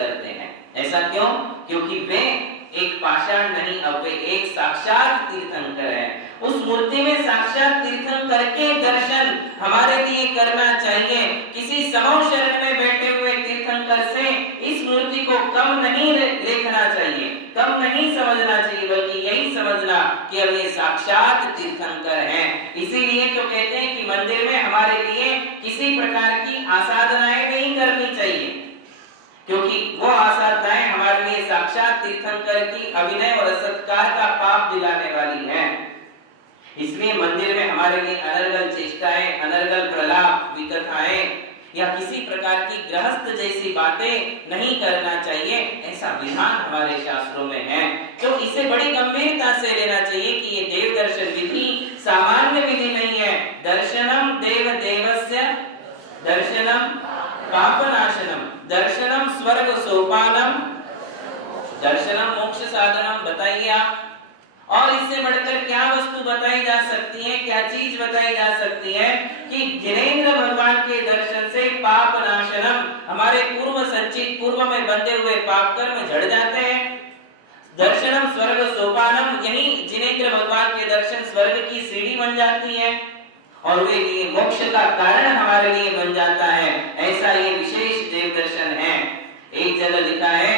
करते हैं। ऐसा क्यों? क्योंकि वे एक पाषाण नहीं, अब वे एक साक्षात तीर्थंकर हैं। उस मूर्ति में साक्षात तीर्थंकर के दर्शन हमारे लिए करना चाहिए। किसी समूह शरण में बैठे हुए तीर्थंकर से इस मूर्ति को कम नहीं देखना चाहिए, कम नहीं समझना चाहिए, बल्कि यही समझना कि अब ये साक्षात तीर्थंकर हैं। इसीलिए तो कहते हैं कि मंदिर में हमारे लिए किसी प्रकार की आसाधनाएं नहीं करनी चाहिए, क्योंकि वो आसाधनाएं हमारे लिए साक्षात तीर्थंकर की अभिनय और सत्कार का पाप दिलाने वाली हैं। इसलिए मंदिर में हमारे लिए अनर्गल चेष्टाएं, अनर्गल प्रलाप, विकथाएं या किसी प्रकार की गृहस्थ जैसी बातें नहीं करना चाहिए, ऐसा विधान हमारे शास्त्रों में है। तो इसे बड़ी गंभीरता से लेना चाहिए कि ये देव दर्शन विधि सामान्य विधि नहीं है। दर्शनम देव देवस्य दर्शनम पापनाशनम, दर्शनम स्वर्ग सोपानम, दर्शनम मोक्ष साधनम। बताइए आप, और इससे बढ़कर क्या वस्तु बताई जा सकती है, क्या चीज बताई जा सकती है कि जिनेंद्र भगवान के दर्शन से पाप नाशनम, हमारे पूर्व संचित, पूर्व में बंधे हुए पाप कर्म झड़ जाते हैं। दर्शनम स्वर्ग सोपानम, यही जिनेंद्र भगवान के दर्शन स्वर्ग की सीढ़ी बन जाती है और वे ये मोक्ष का कारण हमारे लिए बन जाता है। ऐसा ये विशेष देव दर्शन है। एक जगह लिखा है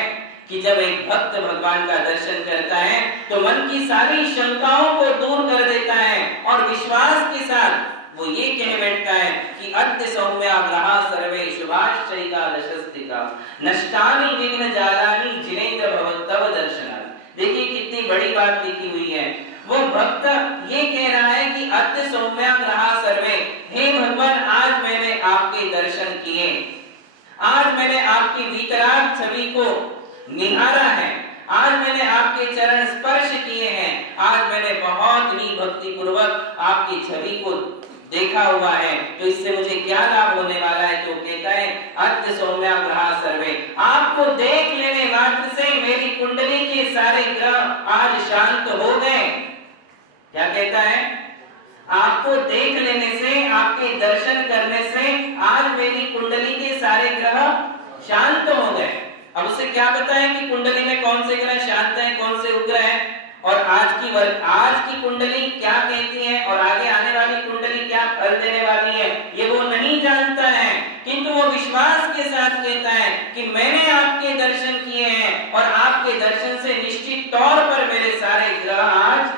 कि जब एक भक्त भगवान का दर्शन करता है तो मन की सारी शंकाओं को दूर कर देता है और विश्वास के साथ वो ये कह बैठता है कि अद्य सौम्याग्रहा सर्वे शुभाश्चैका दशस्तिका नष्टानि विघ्न जालानि जिनेंद्र भवतव दर्शनात्। देखिए कितनी बड़ी बात लिखी हुई है। वो भक्त ये कह रहा है कि अद्य सौम्याग्रहा सर्वे, हे भगवान आज मैंने आपके दर्शन किए, आज मैंने आपकी वितराग छवि को निहारा है, आज मैंने आपके चरण स्पर्श किए हैं, आज मैंने बहुत ही भक्ति पूर्वक आपकी छवि को देखा हुआ है, तो इससे मुझे क्या लाभ होने वाला है? तो कहता है अद्य सौम्याग्रहा सर्वे, आपको देख लेने मात्र से मेरी कुंडली के सारे ग्रह आज शांत हो गए। क्या कहता है? आपको देख लेने से, आपके दर्शन करने से आज मेरी कुंडली के सारे ग्रह शांत हो गए। अब उसे क्या पता है कि कुंडली में कौन से ग्रह शांत हैं, कौन से उग्र हैं, और आज की कुंडली क्या कहती है और आगे आने वाली कुंडली क्या फल देने वाली है, ये वो नहीं जानता है। किंतु वो विश्वास के साथ कहता है कि मैंने आपके दर्शन किए हैं और आपके दर्शन से निश्चित तौर पर मेरे सारे ग्रह आज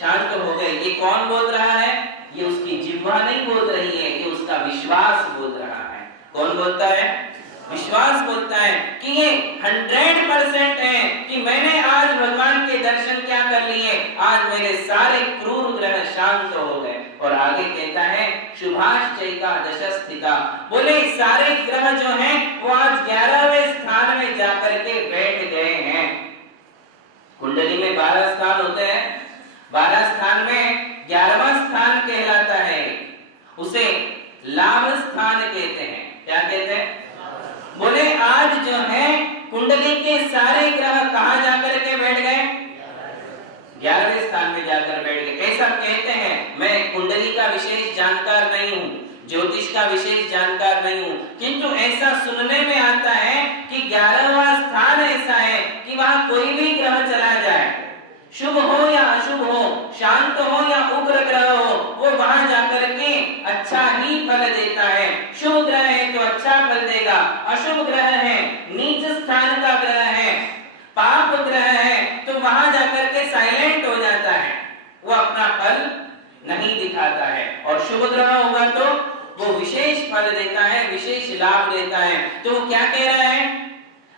शांत हो गए। ये कौन बोल रहा है? ये उसकी जिह्वा नहीं बोल रही है, ये उसका विश्वास बोल रहा है। कौन बोलता है? विश्वास बोलता है कि ये 100% है कि मैंने आज भगवान के दर्शन क्या कर लिए, आज मेरे सारे क्रूर ग्रह शांत हो गए। और आगे कहता है शुभाश्चैका दशस्थिता, बोले सारे ग्रह जो हैं वो आज 11वें स्थान में जाकर के बैठ गए हैं। कुंडली में 12 स्थान होते हैं, 12 स्थान में 11वां स्थान कहलाता है, उसे लाभ स्थान कहते हैं। क्या कहते हैं? बोले आज जो है कुंडली के सारे ग्रह कहां जाकर के बैठ गए? 11वें स्थान में जाकर बैठ गए। ऐसा कहते हैं। मैं कुंडली का विशेष जानकार नहीं हूं, ज्योतिष का विशेष जानकार नहीं हूं, किंतु ऐसा सुनने में आता है कि 11वां स्थान ऐसा है कि वहां कोई भी ग्रह चला जाए, शुभ हो या अशुभ हो, शांत हो या उग्र ग्रह हो, वो वहां जाकर के अच्छा ही फल देता है। शुभ ग्रह है तो अच्छा फल देगा, अशुभ ग्रह है, नीच स्थान का ग्रह है, पाप ग्रह है तो वहां जाकर के साइलेंट हो जाता है, वो अपना फल नहीं दिखाता है। और शुभ ग्रह होगा तो वो विशेष फल देता है, विशेष लाभ देता है। तो वो क्या कह रहा है?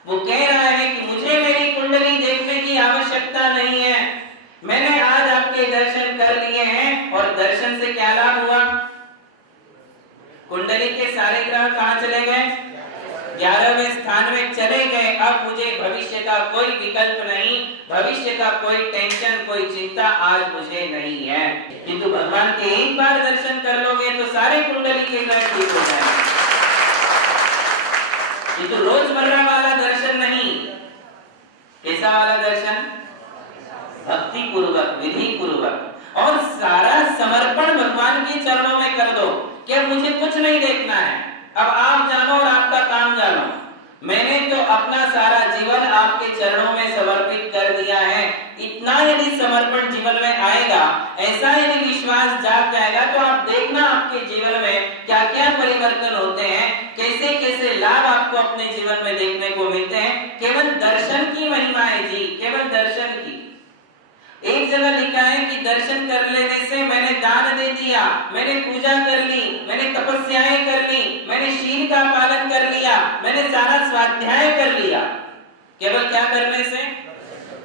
वो कह रहा है कि मुझे मेरी कुंडली देखने की आवश्यकता नहीं है, मैंने आज आपके दर्शन कर लिए हैं। और दर्शन से क्या लाभ हुआ? कुंडली के सारे ग्रह कहां चले गए? 11वें स्थान में चले गए। अब मुझे भविष्य का कोई विकल्प नहीं, भविष्य का कोई टेंशन, कोई चिंता आज मुझे नहीं है। किंतु भगवान के एक बार दर्शन कर लोगे तो सारे कुंडली के ग्रह ठीक हो जाएंगे। किंतु रोजमर्रा वाला दर्शन नहीं। कैसा वाला दर्शन? भक्ति पूर्वक, विधि पूर्वक, और सारा समर्पण भगवान के चरणों में कर दो कि अब मुझे कुछ नहीं देखना है, अब आप जानो और आपका काम जानो। मैंने तो अपना सारा जीवन आपके चरणों में समर्पित कर दिया है। इतना यदि समर्पण जीवन में आएगा, ऐसा यदि विश्वास जाग जाएगा, तो आप देखना आपके जीवन में क्या क्या परिवर्तन होते हैं, कैसे कैसे लाभ आपको अपने जीवन में देखने को मिलते हैं। केवल दर्शन की महिमा है जी, केवल दर्शन की। एक जगह लिखा है कि दर्शन कर लेने से मैंने दान दे दिया, मैंने पूजा कर ली, मैंने तपस्याएं कर ली, मैंने शील का पालन कर लिया, मैंने सारा स्वाध्याय कर लिया। केवल क्या करने से?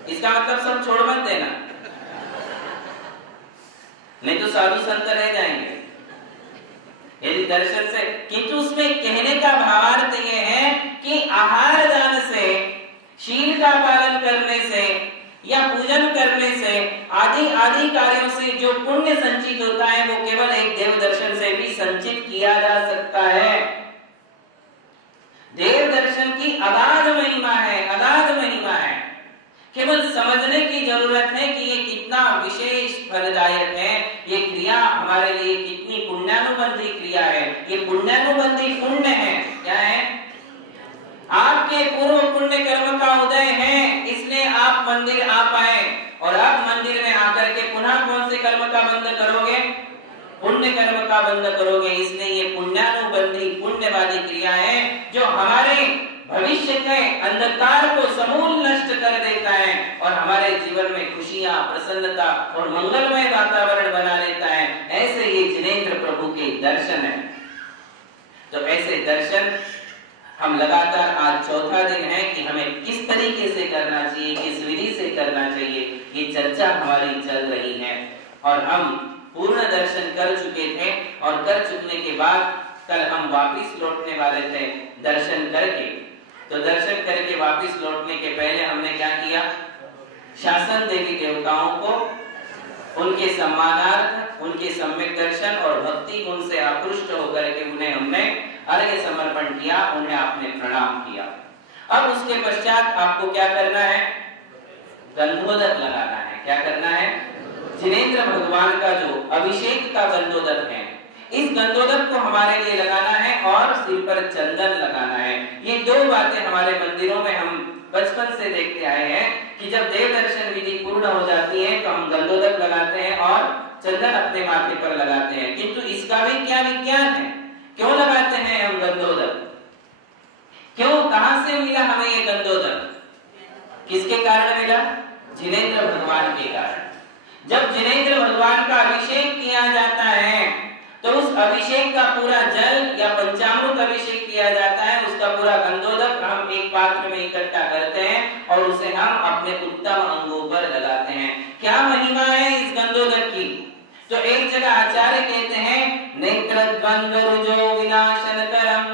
इसका मतलब सब छोड़ मत देना, नहीं तो साधु संत रह जाएंगे यदि दर्शन से। किंतु उसमें कहने का भावार्थ यह है कि आहार दान से, शील का पालन करने से या पूजन करने से, आदि आदि कार्यों से जो पुण्य संचित होता है, वो केवल एक देव दर्शन से भी संचित किया जा सकता है। देव दर्शन की अगाध महिमा है, अगाध महिमा है। केवल समझने की जरूरत है कि ये कितना विशेष फलदायक है, ये क्रिया हमारे लिए कितनी पुण्यानुबंधी क्रिया है। ये पुण्यानुबंधी पुण्य है। क्या है? आपके पूर्व पुण्य कर्म का उदय है, इसलिए आप मंदिर आ पाए, और आप मंदिर में आकर के पुनः कौन से कर्म का बंध करोगे? पुण्य कर्म का बंध करोगे। इसलिए ये पुण्यानुबंधी पुण्यवादी क्रिया है, जो हमारे भविष्य के अंधकार को समूल नष्ट कर देता है और हमारे जीवन में खुशियां, प्रसन्नता और मंगलमय वातावरण बना देता है। ऐसे ये जिनेंद्र प्रभु के दर्शन है। तो ऐसे दर्शन हम लगातार, आज चौथा दिन है कि हमें किस तरीके से करना चाहिए, किस विधि से करना चाहिए, ये चर्चा हमारी चल रही है। और हम पूर्ण दर्शन कर चुके थे, और कर चुकने के बाद कल हम वापस लौटने वाले थे दर्शन करके। तो दर्शन करके वापस लौटने के पहले हमने क्या किया? शासन देवी देवताओं को उनके सम्मानार्थ, उनके सम्यक दर्शन और भक्ति गुण से आकृष्ट होकर के उन्हें हमने अर्घ्य समर्पण किया, उन्हें आपने प्रणाम किया। अब उसके पश्चात आपको क्या करना है? गंधोदक लगाना है। क्या करना है? जिनेंद्र भगवान का जो अभिषेक का गंधोदक है, इस गंधोदक को हमारे लिए लगाना है और सिर पर चंदन लगाना है। ये दो बातें हमारे मंदिरों में हम बचपन से देखते आए हैं कि जब देव दर्शन विधि पूर्ण हो जाती है तो हम गंधोदक लगाते हैं और चंदन अपने माथे पर लगाते हैं। किंतु इसका भी क्या विज्ञान है? क्यों लगाते हैं हम गंधोदक? क्यों, कहां से मिला हमें ये गंधोदक? किसके कारण मिला? जिनेंद्र भगवान के कारण। जब जिनेंद्र भगवान का अभिषेक किया जाता है तो उस अभिषेक का पूरा जल या पंचामृत अभिषेक किया जाता है, उसका पूरा गंधोदक हम एक पात्र में इकट्ठा करते हैं और उसे हम अपने उत्तम अंगों पर लगाते हैं। क्या महिमा है इस गंधोदक की? तो एक जगह आचार्य कहते हैं, नेत्र द्वंद्व रुजो विनाशनकरम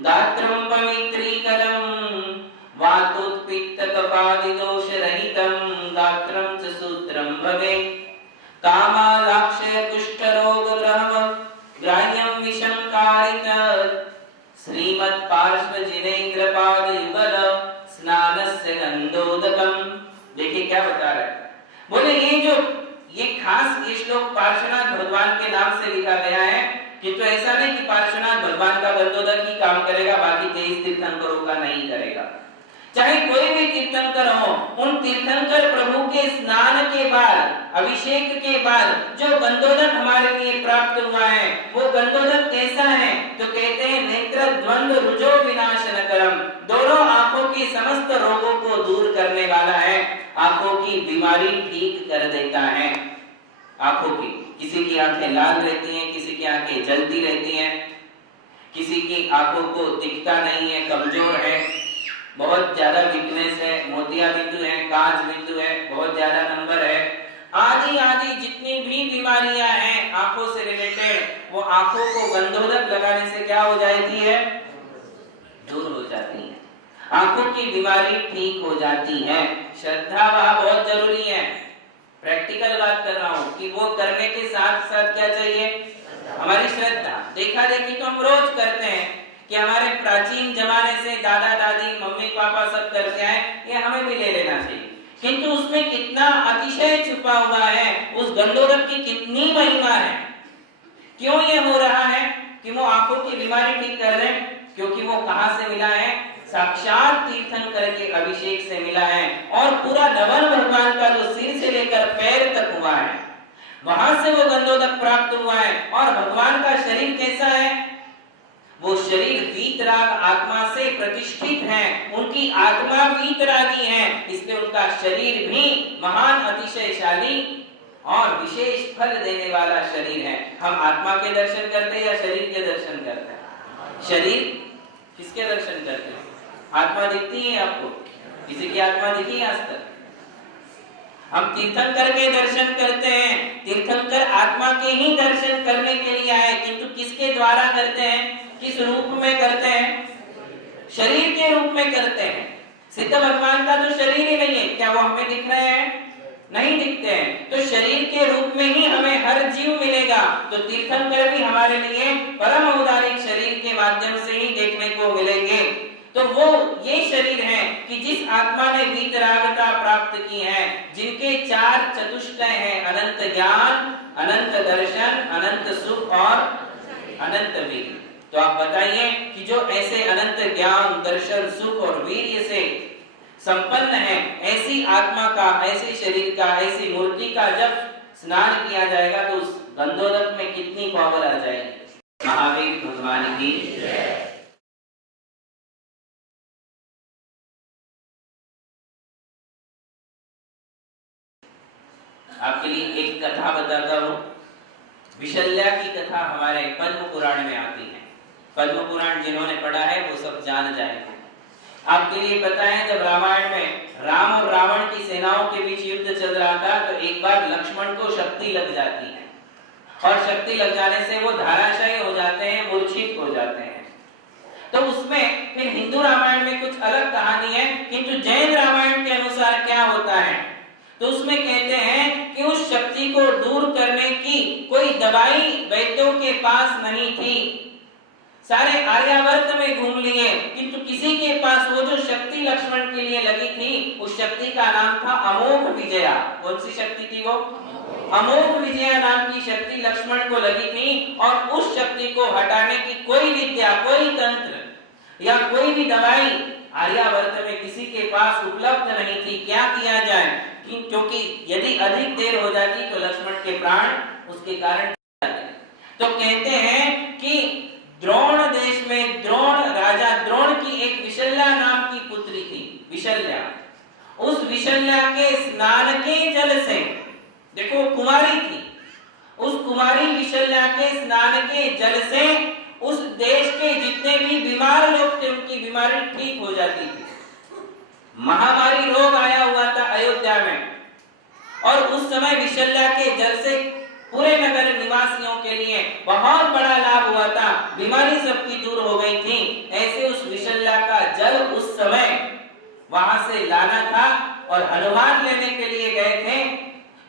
गात्रम पवित्रीकरम वातोत्पित्त कपादि दोष रहितम गात्रम च सूत्रम भवे कामालाक्षय कुष्ठ रोग ग्रहम ग्राह्यम विषम कारित श्रीमत् पार्श्व जिनेंद्र पाद युगल स्नानस्य गंधोदकम। देखिए क्या बता रहा है, बोले ये खास ये श्लोक पार्श्वनाथ भगवान के नाम से लिखा गया है, किंतु ऐसा नहीं कि पार्श्वनाथ भगवान का गंधोदक ही काम करेगा, बाकी 23 तीर्थंकरों का नहीं करेगा। चाहे कोई भी तीर्थंकर हो, उन तीर्थंकर प्रभु के स्नान के बाद, अभिषेक के बाद जो गंधोदक हमारे लिए प्राप्त हुआ है, वो गंधोदक कैसा है? तो कहते हैं नेत्र द्वंद्व रुजो विनाशनकरम, दोनों आंखों की समस्त रोगों को दूर करने वाला है, आंखों की बीमारी ठीक कर देता है। आंखों की, किसी की आंखें लाल रहती हैं, किसी की आंखें जलती रहती हैं, किसी की आंखों को दिखता नहीं है, कमजोर है, बहुत ज्यादा वीकनेस है, मोतिया बिंदु है, कांच बिंदु है, बहुत ज्यादा नंबर है, आदि आदि जितनी भी बीमारियां हैं आंखों से रिलेटेड, वो आंखों को गंधोदक लगाने से क्या हो जाती है? दूर हो जाती है। आंखों की बीमारी ठीक हो जाती है। श्रद्धा वहां बहुत जरूरी है। प्रैक्टिकल बात कर रहा हूँ कि वो करने के साथ साथ क्या चाहिए? हमारी श्रद्धा। देखा देखी तो हम रोज करते हैं कि हमारे प्राचीन जमाने से दादा दादी मम्मी पापा सब करते आए, ये हमें भी ले लेना चाहिए। किंतु उसमें कितना अतिशय छुपा हुआ है, उस गंधोदक की कितनी महिमा है। क्यों ये हो रहा है कि वो आंखों की बीमारी ठीक कर रहे हैं? क्योंकि वो कहां से मिला है? साक्षात तीर्थंकर के अभिषेक से मिला है और पूरा नवन भगवान का जो सिर से लेकर पैर तक हुआ है, वहां से वो गंधोदक प्राप्त हुआ है। और भगवान का शरीर कैसा है? वो शरीर वीतराग आत्मा से प्रतिष्ठित है, उनकी आत्मा वीतरागी है, इसलिए उनका शरीर भी महान अतिशयशाली और विशेष फल देने वाला शरीर है। हम आत्मा के दर्शन करते हैं या शरीर के दर्शन करते हैं? शरीर किसके दर्शन करते हैं? आत्मा दिखती है आपको? किसी की आत्मा दिखी है आज तक? हम तीर्थंकर के दर्शन करते हैं, तीर्थंकर आत्मा के ही दर्शन करने के लिए आए, किंतु किसके द्वारा करते हैं? किस रूप में करते हैं? शरीर के रूप में करते हैं। सिद्ध भगवान का तो शरीर ही नहीं है, क्या वो हमें दिख रहे हैं? नहीं दिखते हैं। तो शरीर के रूप में ही हमें हर जीव मिलेगा, तो तीर्थंकर भी हमारे लिए परम औदारिक शरीर के माध्यम से ही देखने को मिलेंगे। तो वो ये शरीर है कि जिस आत्मा ने वीतरागता प्राप्त की है, जिनके चार चतुष्टय हैं, अनंत ज्ञान, अनंत दर्शन, अनंत सुख और अनंत वीर। तो आप बताइए कि जो ऐसे अनंत ज्ञान, दर्शन, सुख और वीर्य से संपन्न है, ऐसी आत्मा का, ऐसे शरीर का, ऐसी मूर्ति का जब स्नान किया जाएगा तो उस गंधोदक में कितनी पावर आ जाएगी। महावीर भगवान की जय। आपके लिए एक कथा बताता हूँ। विशल्या की कथा हमारे पद्म पुराण में आती है। पद्म पुराण जिन्होंने पढ़ा है वो सब जान जाएंगे। आपके लिए पता है, जब रामायण में राम और रावण की सेनाओं के बीच युद्ध चल रहा था, तो एक बार लक्ष्मण को शक्ति लग जाती है और शक्ति लग जाने से वो धराशायी हो जाते हैं, मूर्छित हो जाते हैं। तो उसमें फिर हिंदू रामायण में कुछ अलग कहानी है, किंतु जैन रामायण के अनुसार क्या होता है, तो उसमें कहते हैं कि उस शक्ति को दूर करने की कोई दवाई वैद्यों के पास नहीं थी। सारे आर्यावर्त में घूम लिए, किंतु किसी के पास वो जो शक्ति लक्ष्मण के लिए लगी थी, उस शक्ति का नाम था अमोघ विजया। कौन सी शक्ति थी वो? अमोघ विजया नाम की शक्ति लक्ष्मण को लगी थी। और उस शक्ति को हटाने की कोई विद्या, कोई तंत्र या कोई भी दवाई आर्यावर्त में किसी के पास उपलब्ध नहीं थी। क्या किया जाए, क्योंकि यदि अधिक देर हो जाती तो लक्ष्मण के प्राण उसके कारण जाते। तो कहते हैं कि द्रोण देश में राजा द्रोण की एक विशल्या नाम की पुत्री थी। विशल्या, उस विशल्या के स्नान के जल से, देखो कुमारी थी, उस कुमारी विशल्या के स्नान के जल से उस देश के जितने भी बीमार लोग थे उनकी बीमारी ठीक हो जाती थी। महामारी रोग आया हुआ था अयोध्या में, और उस समय विशल्या के जल से पूरे नगर निवासियों के लिए बहुत बड़ा लाभ हुआ था, बीमारी सबकी दूर हो गई थी। ऐसे उस विशल्या का जल उस समय वहां से लाना था और हनुमान लेने के लिए गए थे।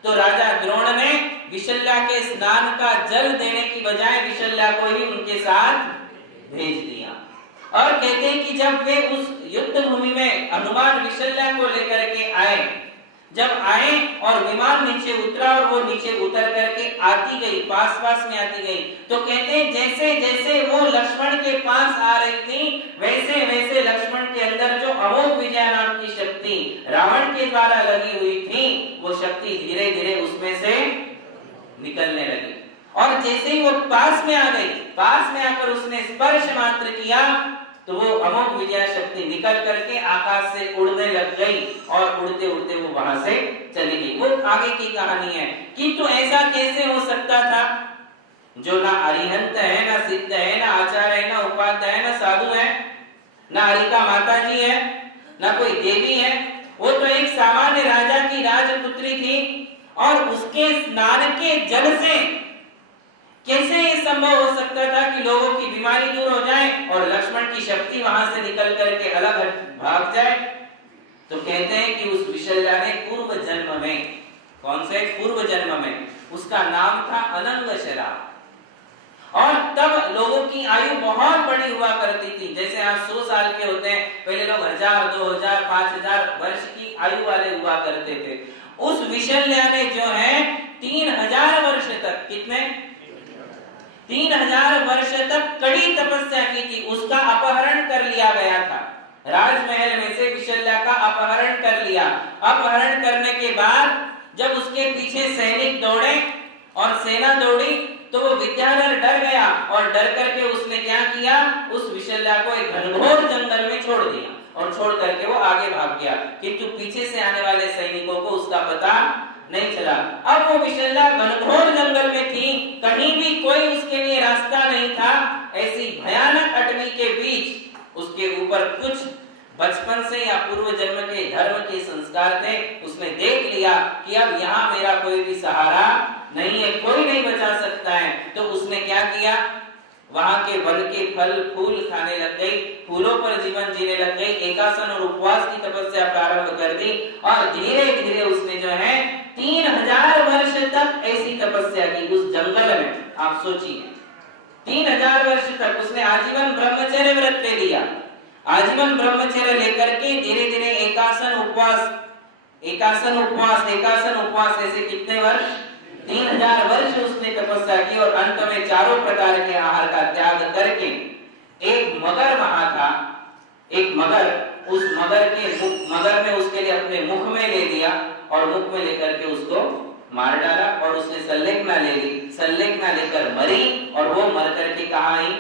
तो राजा द्रोण ने विशल्या के स्नान का जल देने की बजाय विशल्या को ही उनके साथ भेज दिया। और कहते हैं कि जब वे उस युद्ध भूमि में हनुमान विशल्या को लेकर के आए, जब आए और विमान नीचे उतरा और वो नीचे उतर करके आती गई, पास में आती गई, तो कहते हैं जैसे जैसे वो लक्ष्मण के पास आ रही थी, वैसे वैसे लक्ष्मण के अंदर जो अमोघ विजय नाम की शक्ति रावण के द्वारा लगी हुई थी, वो शक्ति धीरे धीरे उसमें से निकलने लगी। और जैसे ही वो पास में आ गई, पास में आकर उसने स्पर्श मात्र किया, तो वो अमोघ विजय शक्ति निकल करके आकाश से उड़ने लग गई और उड़ते उड़ते वो वहां से चली गई। वो आगे की कहानी है। किंतु ऐसा कैसे हो सकता था, जो ना अरिहंत है, ना सिद्ध है, ना आचार्य है, ना उपाध्याय है, ना साधु है, ना हरिका माता जी है, ना कोई देवी है, वो तो एक सामान्य राजा की राजपुत्री थी। और उसके स्नान के जल से कैसे ये संभव हो सकता था कि लोगों की बीमारी दूर हो जाए और लक्ष्मण की शक्ति वहां से निकल करके अलग भाग जाए। तो कहते हैं कि उस विशल्या ने पूर्व जन्म में, कौन से पूर्व जन्म में, उसका नाम था अनंगशला। और तब लोगों की आयु बहुत बड़ी हुआ करती थी। जैसे आज 100 साल के होते हैं, पहले लोग 1000, 2000, 5000 वर्ष की आयु वाले हुआ करते थे। उस विशल्या ने जो है 3000 वर्ष तक, कितने 3000 वर्ष तक कड़ी तपस्या की थी। उसका अपहरण कर लिया गया था। राजमहल में से विशल्या का अपहरण कर लिया। अपहरण करने के बाद जब उसके पीछे सैनिक दौड़े और सेना दौड़ी तो वो विद्याधर डर गया और डर करके उसने क्या किया, उस विशल्या को एक घनघोर जंगल में छोड़ दिया और छोड़ करके वो आगे भाग गया, किंतु पीछे से आने वाले सैनिकों को उसका पता नहीं चला। अब वो विशल्या घनघोर जंगल में थी, कहीं भी कोई उसके लिए रास्ता नहीं था। ऐसी भयानक अटवी के बीच उसके ऊपर कुछ बचपन से या पूर्व जन्म के धर्म के संस्कार थे। उसने देख लिया कि अब यहाँ मेरा कोई भी सहारा नहीं है, कोई नहीं बचा सकता है। तो उसने क्या किया, वहां के वन के फल फूल खाने लग गई, फूलों पर जीवन जीने लग गई, एकासन और उपवास की तपस्या प्रारंभ कर दी और धीरे धीरे उसने जो है 3000 वर्ष तक ऐसी तपस्या की उस जंगल में। आप सोचिए 3000 वर्ष तक उसने आजीवन ब्रह्मचर्य व्रत ले लिया। आजीवन ब्रह्मचर्य लेकर के धीरे धीरे एकासन उपवास, एकासन उपवास, एकासन उपवास, ऐसे कितने वर्ष, 3000 वर्ष उसने तपस्या की और अंत में चारों प्रकार के आहार का त्याग करके एक मगर वहां था, एक मगर, उस मगर ने उसके लिए अपने मुख में ले लिया और मुख में लेकर के उसको मार डाला और उसने संलेखना ले ली। संलेखना लेकर मरी और वो मर करके कहाँ आई,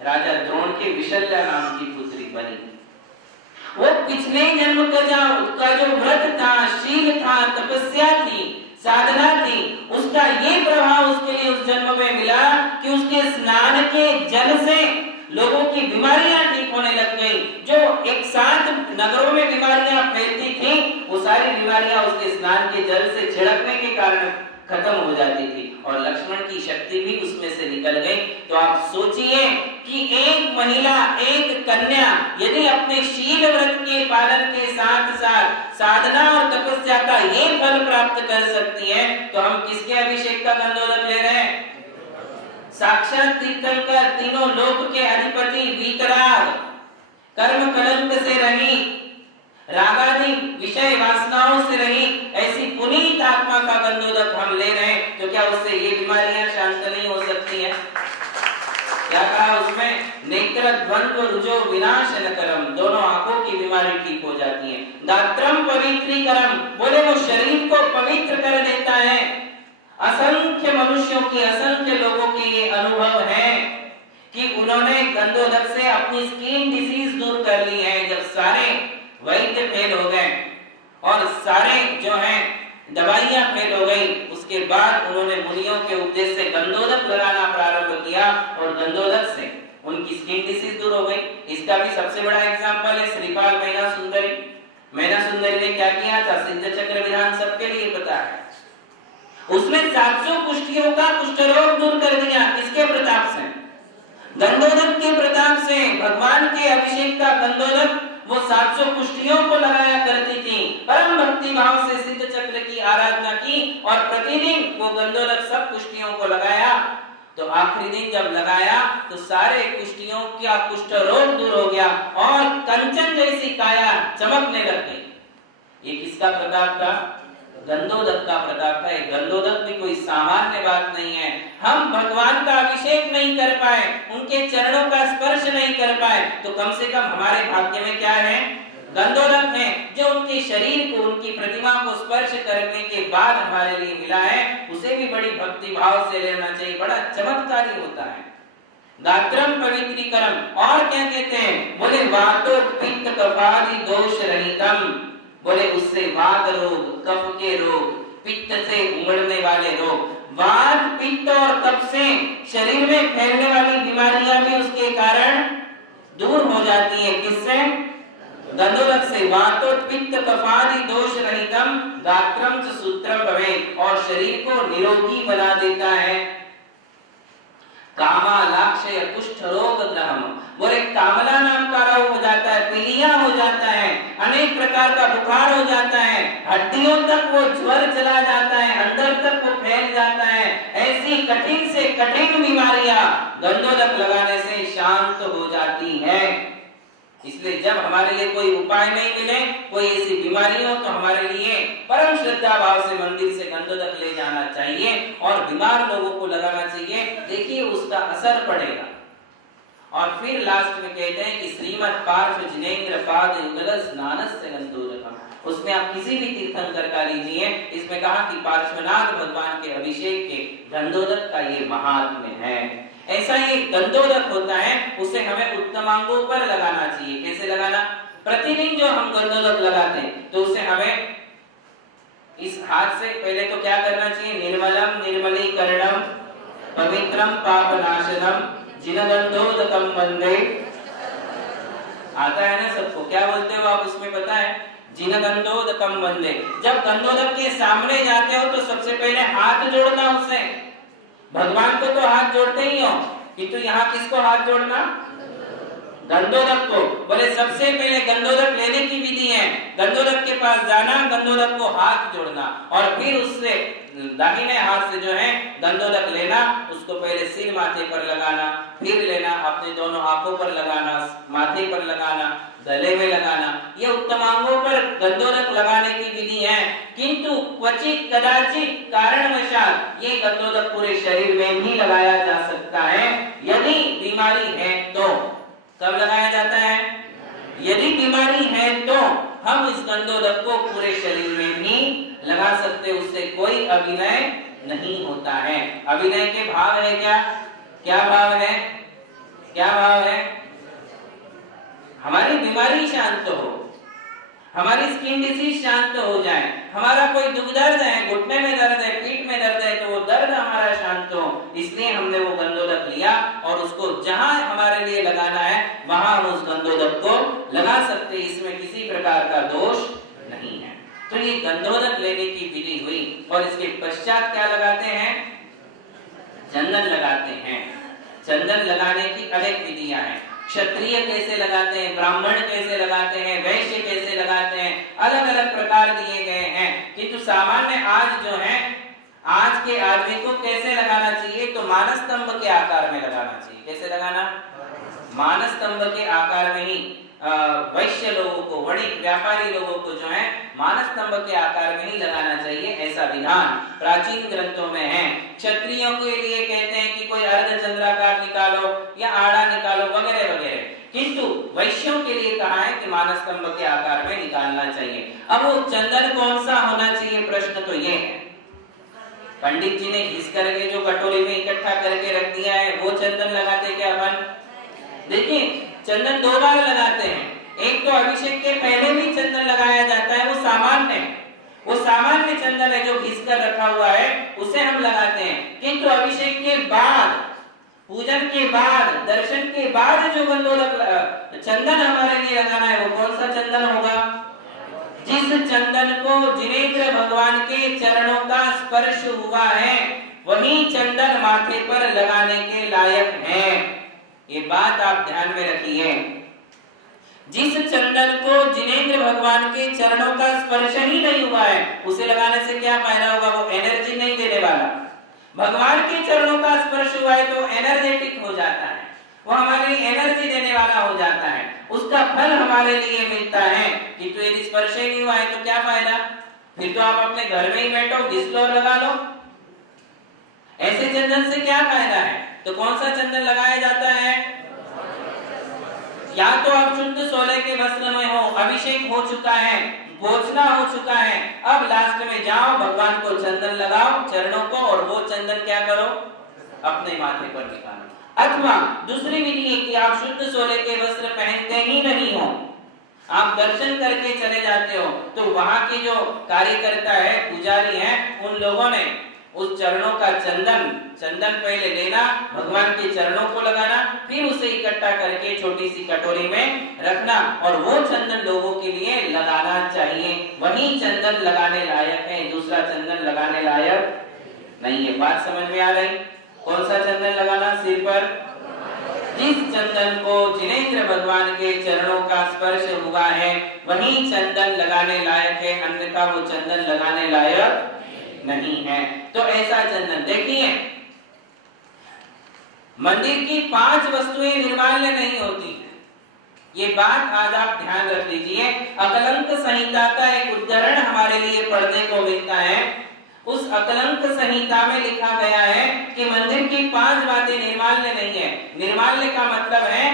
राजा द्रोण के विशल्या नाम की पुत्री बनी। वो पिछले जन्म का जो व्रत था, शील था, तपस्या थी, साधना थी, उसका ये प्रभाव उसके लिए उस जन्म में मिला कि उसके स्नान के जल से लोगों की बीमारियां ठीक होने लग गई। जो एक साथ नगरों में बीमारियां फैलती थी, वो सारी बीमारियां उसके स्नान के जल से छिड़कने के कारण खत्म हो जाती थी और लक्ष्मण की शक्ति भी उसमें से निकल गई। तो आप सोचिए कि एक महिला, एक कन्या यदि अपने शील व्रत के पालन के साथ साथ साधना और तपस्या का ये फल प्राप्त कर सकती है, तो हम किसके अभिषेक का गंधोदक ले रहे हैं? साक्षात तीर्थंकर, तीनों लोक के अधिपति, वीतराग, कर्म कलंक से रहित, रागादि विषय वासनाओं से रहित ऐसी पुनीत आत्मा का गंधोदक हम ले रहे हैं, तो क्या उससे ये बीमारियां शांत नहीं हो सकती हैं? क्या कहा उसमें, नेत्र ध्वंद्व रुजो विनाशन करम, दोनों आंखों की बीमारी ठीक हो जाती है। गात्रम पवित्रीकरम, बोले वो शरीर को पवित्र कर देता है। असंख्य मनुष्यों की, असंख्य लोगों के ये अनुभव है कि उन्होंने गंधोदक से अपनी स्किन डिसीज दूर कर ली है। जब सारे वैद्य फेल हो गए और सारे जो हैं दवाइयां फेल हो गई, उसके बाद उन्होंने मुनियों के उपदेश से गंधोदक लगाना प्रारंभ किया और गंधोदक से उनकी स्किन डिसीज दूर हो गई। इसका भी सबसे बड़ा एग्जांपल है श्रीपाल मैना सुंदरी। मैना सुंदरी ने क्या किया था, सिद्ध चक्र विधान सबके लिए पता है। उसने 700 कुष्ठियों का कुष्ठ रोग दूर कर दिया। किसके प्रताप से? गंधोदक के प्रताप से। भगवान के अभिषेक का गंधोदक वो 700 कुष्ठियों को लगाया करती थी। परम भक्ति भाव से सिद्ध चक्र की आराधना की और प्रतिदिन वो गंधोदक सब कुष्ठियों को लगाया। तो आखिरी दिन जब लगाया तो सारे कुष्ठियों का कुष्ठ रोग दूर हो गया और कंचन जैसी काया चमकने लग गई। ये किसका प्रताप था? गंधोदक का प्रताप है। गंधोदक भी कोई सामान्य बात नहीं है। हम भगवान का अभिषेक नहीं कर पाए, उनके चरणों का स्पर्श नहीं कर पाए, तो कम से कम हमारे भाग्य में क्या है? गंधोदक है, जो उनके शरीर को, उनकी प्रतिमा को स्पर्श करने के बाद हमारे लिए मिला है। उसे भी बड़ी भक्ति भाव से लेना चाहिए, बड़ा चमत्कारी होता है। गात्रम पवित्रीकरम, और क्या कहते हैं? बोले वातो पित्त कफादि दोष रहितम, बोले उससे वात रोग, कफ के रोग, पित्त से उमड़ने वाले रोग, वात, पित्त और कफ से शरीर में फैलने वाली बीमारियां भी उसके कारण दूर हो जाती है। किससे? गंधोदक से। वातो पित्त कफादि दोष रहितम गात्रम च सूत्रम भवेत्, और शरीर को निरोगी बना देता है। कामा लाक्षय कुष्ठ रोग ग्रहम, बोले कामला नाम का रोग हो जाता है, पीलिया हो जाता है, अनेक प्रकार का बुखार हो जाता है, हड्डियों तक वो ज्वर चला जाता है, अंदर तक वो फैल जाता है। ऐसी कठिन से कठिन बीमारियां गंधोदक लगाने से शांत हो जाती है। इसलिए जब हमारे लिए कोई उपाय नहीं मिले, कोई ऐसी बीमारी हो, तो हमारे लिए परम श्रद्धा भाव से मंदिर से गंधोदक ले जाना चाहिए और बीमार लोगों को लगाना चाहिए। देखिए उसका असर पड़ेगा। और फिर लास्ट में कहते हैं कि श्रीमद् पार्श्व जिनेन्द्र पाद युगल स्नानस्य गंधोदकम। उसमें आप किसी भी तीर्थंकर का लीजिए, इसमें कहा कि पार्श्वनाथ भगवान के अभिषेक के गंधोदक का ये महात्म्य है। ऐसा ये गंधोदक होता है, उसे हमें उत्तमांगों पर लगाना चाहिए। कैसे लगाना? प्रतिदिन जो हम गंधोदक लगाते हैं तो उसे हमें इस हाथ से पहले तो क्या करना चाहिए? निर्मलम निर्मलीकरणम पवित्रम पापनाशनम जिनगंधोदकम वंदे। आता है ना सबको? क्या बोलते हो आप उसमें पता है? जिनगंधोदकम वंदे। जब गंधोदक के सामने जाते हो तो सबसे पहले हाथ जोड़ना उसे। भगवान को तो हाथ जोड़ते ही हो, किंतु यहाँ किसको हाथ जोड़ना? गंधोदक को। बोले सबसे पहले गंधोदक लेने की विधि है, गंधोदक के पास जाना, गंधोदक को हाथ जोड़ना और फिर उससे दाहिने हाथ से जो है गंधोदक लेना, उसको पहले सिर माथे पर लगाना, फिर लेना अपने दोनों आंखों पर लगाना, माथे पर लगाना, गले में लगाना। ये उत्तमांगों पर गंधोदक लगाने की विधि है, किंतु क्वचित कदाचित कारणवशात ये गंधोदक पूरे शरीर में भी लगाया जा सकता है। यदि बीमारी है तो कब लगाया जाता है? यदि बीमारी है तो हम इस गंधोदक को पूरे शरीर में भी लगा सकते, उससे कोई अभिनय नहीं होता है। अभिनय के भाव है क्या? क्या भाव है? क्या भाव है? हमारी बीमारी शांत हो, हमारी स्किन डिसीज शांत हो जाए, हमारा कोई दुख दर्द है, घुटने में दर्द है, पीठ में दर्द है, तो वो दर्द हमारा शांत हो, इसलिए हमने वो गंधोदक लिया और उसको जहां हमारे लिए लगाना है वहां हम उस गंधोदक को लगा सकते, इसमें किसी प्रकार का दोष नहीं है। तो ये गंधोदक लेने की विधि हुई और इसके पश्चात क्या लगाते हैं? चंदन लगाते हैं। चंदन लगाने की अनेक विधियां हैं। क्षत्रिय कैसे लगाते हैं, ब्राह्मण कैसे लगाते हैं, वैश्य कैसे लगाते हैं, अलग अलग प्रकार दिए गए हैं। किंतु सामान्य आज जो है, आज के आदमी को कैसे लगाना चाहिए? तो मानस स्तंभ के आकार में लगाना चाहिए। कैसे लगाना? मानस स्तंभ के आकार में ही वैश्य लोगों को, वणिक व्यापारी लोगों को जो है मानस स्तंभ के आकार में ही लगाना चाहिए, ऐसा विधान प्राचीन ग्रंथों में है। क्षत्रियों के लिए कहते हैं कि कोई अर्धचंद्राकार निकालो या आड़ा निकालो वगैरह वगैरह, किंतु वैश्यों के लिए कहा है कि मानस स्तंभ के आकार में निकालना चाहिए। अब वो चंदन कौन सा होना चाहिए? प्रश्न तो ये है। पंडित जी ने घिस करके जो कटोरी में इकट्ठा करके रख दिया है वो चंदन लगाते क्या अपन? देखिए चंदन दो बार लगाते हैं। एक तो अभिषेक के पहले भी चंदन लगाया जाता है, वो सामान्य है, वो सामान्य चंदन है जो घिस कर रखा हुआ है, उसे हम लगाते हैं। किंतु अभिषेक के बाद, पूजन के बाद, दर्शन के बाद जो गंधोदक चंदन हमारे लिए लगाना है वो कौन सा चंदन होगा? जिस चंदन को जिनेंद्र भगवान के चरणों का स्पर्श हुआ है वही चंदन माथे पर लगाने के लायक है। ये बात आप ध्यान में रखिए। जिस चंदन को जिनेंद्र भगवान के चरणों का स्पर्श ही नहीं हुआ है उसे लगाने से क्या फायदा होगा? वो एनर्जी नहीं देने वाला। भगवान के चरणों का स्पर्श हुआ है तो एनर्जेटिक हो जाता है, वो हमारे लिए एनर्जी देने वाला हो जाता है, उसका फल हमारे लिए मिलता है। किंतु यदि स्पर्श ही नहीं हुआ है तो क्या फायदा? फिर तो आप अपने घर में ही बैठो, घिस लो और लगा लो। ऐसे चंदन से क्या फायदा है? तो कौन सा चंदन लगाया जाता है? या तो आप शुद्ध सोले के वस्त्र में हो, अभिषेक हो चुका है, भोजना हो चुका है, अब लास्ट में जाओ भगवान को चंदन लगाओ चरणों को और वो चंदन क्या करो? अपने माथे पर निकालो। अथवा दूसरी विधि है कि आप शुद्ध सोले के वस्त्र पहनते ही नहीं हो, आप दर्शन करके चले जाते हो, तो वहां के जो कार्यकर्ता है, पुजारी है, उन लोगों ने उस चरणों का चंदन पहले लेना, भगवान के चरणों को लगाना, फिर उसे इकट्ठा करके छोटी सी कटोरी में रखना और वो चंदन लोगों के लिए लगाना चाहिए। वही चंदन लगाने लायक है, दूसरा चंदन लगाने लायक नहीं है। बात समझ में आ रही? कौन सा चंदन लगाना? सिर पर जिस चंदन को जिनेंद्र भगवान के चरणों का स्पर्श हुआ है वही चंदन लगाने लायक है, अन्यथा वो चंदन लगाने लायक नहीं है। तो ऐसा चंदन देखिए, मंदिर की 5 वस्तुएं निर्माल्य नहीं होती, ये बात आज आप ध्यान रख लीजिए। अकलंक संहिता का एक उद्धरण हमारे लिए पढ़ने को मिलता है। उस अकलंक संहिता में लिखा गया है कि मंदिर की 5 बातें निर्माल्य नहीं है। निर्माल्य का मतलब है,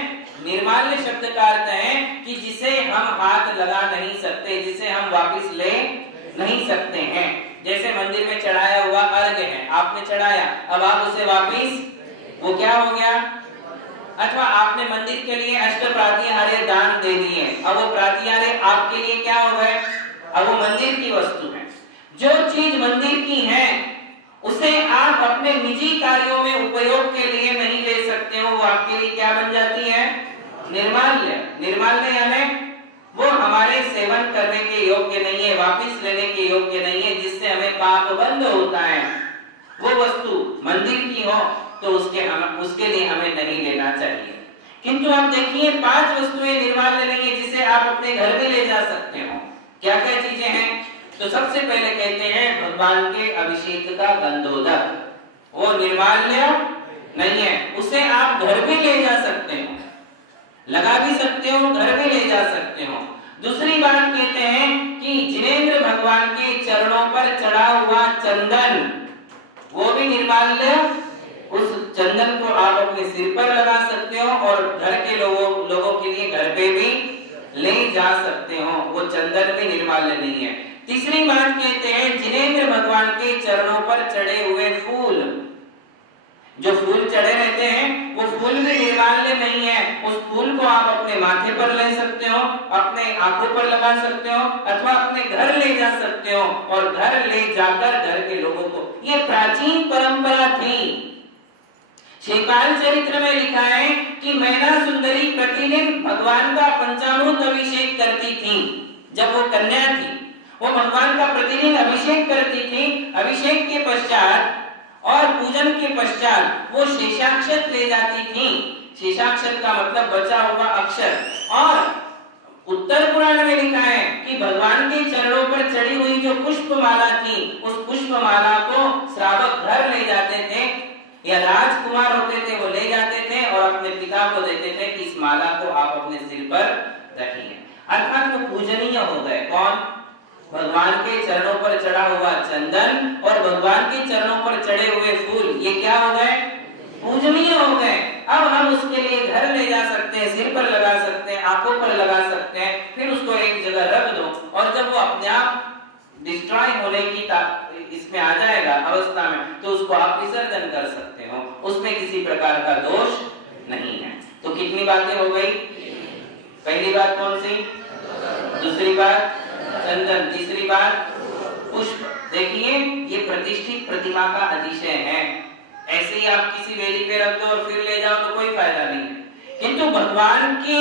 निर्माल्य शब्द का अर्थ है कि जिसे हम हाथ लगा नहीं सकते, जिसे हम वापस ले नहीं सकते हैं। जैसे मंदिर में चढ़ाया हुआ अर्घ्य है, आपने चढ़ाया, अब आप उसे वापस, वो क्या हो गया? अथवा आपने मंदिर के लिए अष्ट प्रातिहार्य दान दे दिए, अब वो प्रातिहार्य आपके लिए क्या हो गए? अब वो मंदिर की वस्तु है। जो चीज मंदिर की है उसे आप अपने निजी कार्यों में उपयोग के लिए नहीं ले सकते हो, वो आपके लिए क्या बन जाती है? निर्माल्य। निर्माल्य यानी वो हमारे सेवन करने के योग्य नहीं है, वापस लेने के योग्य नहीं है, जिससे हमें पाप बंद होता है। वो वस्तु मंदिर की हो तो उसके लिए हमें नहीं लेना चाहिए। किंतु आप देखिए 5 वस्तुएं निर्माल्य नहीं है जिसे आप अपने घर में ले जा सकते हो। क्या क्या चीजें हैं? तो सबसे पहले कहते हैं भगवान के अभिषेक का गंधोदक, वो निर्माल्य नहीं है, उसे आप घर भी ले जा सकते हो, लगा भी सकते हो, घर भी ले जा सकते हो। दूसरी बात कहते हैं कि जिनेंद्र भगवान के चरणों पर चढ़ा हुआ चंदन, वो भी निर्माल्य, उस चंदन को आप अपने सिर पर लगा सकते हो और घर के लोगों के लिए घर पे भी ले जा सकते हो, वो चंदन भी निर्माल्य नहीं है। तीसरी बात कहते हैं जिनेंद्र भगवान के चरणों पर चढ़े हुए फूल, जो फूल चढ़े रहते हैं वो फूल भी निर्माल्य नहीं है। उस फूल को आप अपने माथे पर ले सकते हो, अपने आंखों पर लगा सकते हो, अथवा अपने घर ले जा सकते हो और घर ले जाकर घर के लोगों को, ये प्राचीन परंपरा थी। श्रीपाल चरित्र में लिखा है कि मैना सुंदरी प्रतिदिन भगवान का पंचामृत अभिषेक करती थी। जब वो कन्या थी वो भगवान का प्रतिदिन अभिषेक करती थी। अभिषेक के पश्चात और पूजन के पश्चात वो शेषाक्षर ले जाती थी। शेषाक्षर का मतलब बचा हुआ अक्षर। और उत्तर पुराण में लिखा है कि भगवान के चरणों पर चढ़ी हुई जो पुष्पमाला थी, उस पुष्पमाला को श्रावक घर ले जाते थे या राजकुमार होते थे वो ले जाते थे और अपने पिता को देते थे कि इस माला को आप अपने सिर पर रखिए। अर्थात वो पूजनीय हो गए। कौन? भगवान के चरणों पर चढ़ा हुआ चंदन और भगवान के चरणों पर चढ़े हुए फूल, ये क्या हो गए? पूजनीय हो गए। अब हम उसके लिए घर ले जा सकते हैं, सिर पर लगा सकते हैं, आंखों पर लगा सकते हैं, फिर उसको एक जगह रख दो और जब वो अपने आप डिस्ट्रॉय होने की इसमें आ जाएगा अवस्था में, तो उसको आप विसर्जन कर सकते हो, उसमें किसी प्रकार का दोष नहीं है। तो कितनी बातें हो गई? पहली बात कौन सी? दूसरी बात चंदन, तीसरी बात पुष्प। देखिए ये प्रतिष्ठित प्रतिमा का अतिशय है, ऐसे ही आप किसी वेली पे रख दो और फिर ले जाओ तो कोई फायदा नहीं है। किंतु भगवान की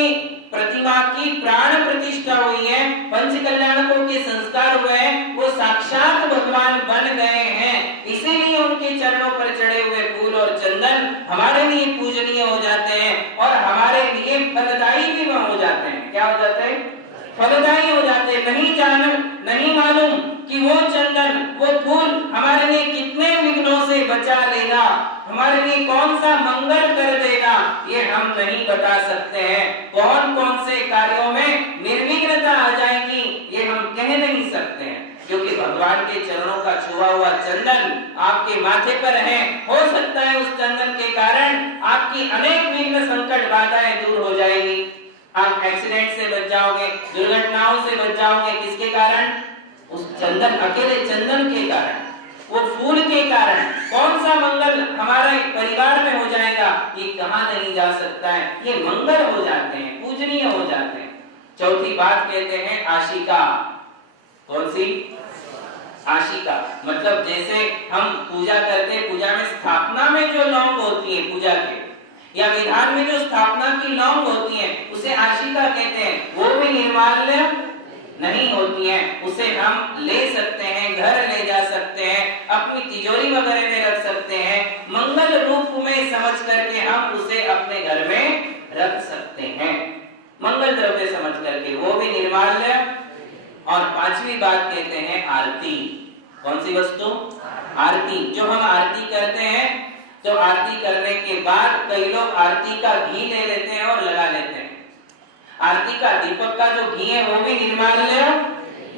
प्रतिमा की प्राण प्रतिष्ठा हुई है, पंच कल्याणकों के संस्कार हुए हैं, वो साक्षात भगवान बन गए हैं, इसीलिए उनके चरणों पर चढ़े हुए फूल और चंदन हमारे लिए पूजनीय हो जाते हैं और हमारे लिए फलदायी भी हो जाते हैं। क्या हो जाते हैं? फलदायी हो जाते हैं। नहीं मालूम कि वो चंदन, वो फूल हमारे लिए कितने विघ्नों से बचा लेगा, हमारे लिए कौन सा मंगल कर देगा, ये हम नहीं बता सकते हैं। कौन कौन से कार्यों में निर्विघ्नता आ जाएगी ये हम कह नहीं सकते हैं, क्योंकि भगवान के चरणों का छुआ हुआ चंदन आपके माथे पर है। हो सकता है उस चंदन के कारण आपकी अनेक विघ्न संकट बाधाएं दूर हो जाएगी, आप एक्सीडेंट से बच जाओगे, दुर्घटनाओं से बच जाओगे। किसके कारण? उस चंदन, अकेले चंदन के कारण, वो फूल के कारण कौन सा मंगल हमारे परिवार में हो जाएगा ये कहा नहीं जा सकता है। ये मंगल हो जाते हैं, पूजनीय हो जाते हैं। चौथी बात कहते हैं आशिका। कौन सी? आशिका मतलब जैसे हम पूजा करते हैं, पूजा में स्थापना में जो लौंग होती है पूजा के, या विधान में जो स्थापना की लौंग होती है उसे आशिका कहते हैं। वो भी निर्माल्य नहीं होती है, उसे हम ले सकते हैं, घर ले जा सकते हैं, अपनी तिजोरी वगैरह में रख सकते हैं, मंगल रूप में समझ करके हम उसे अपने घर में रख सकते हैं, मंगल द्रव्य समझ करके, वो भी निर्माल्य। और पांचवी बात कहते हैं आरती। कौन सी वस्तु? आरती। जो हम आरती करते हैं तो आरती करने के बाद कई लोग आरती का घी ले लेते हैं और लगा लेते हैं। आरती का दीपक का जो घी है वो भी निर्माल्य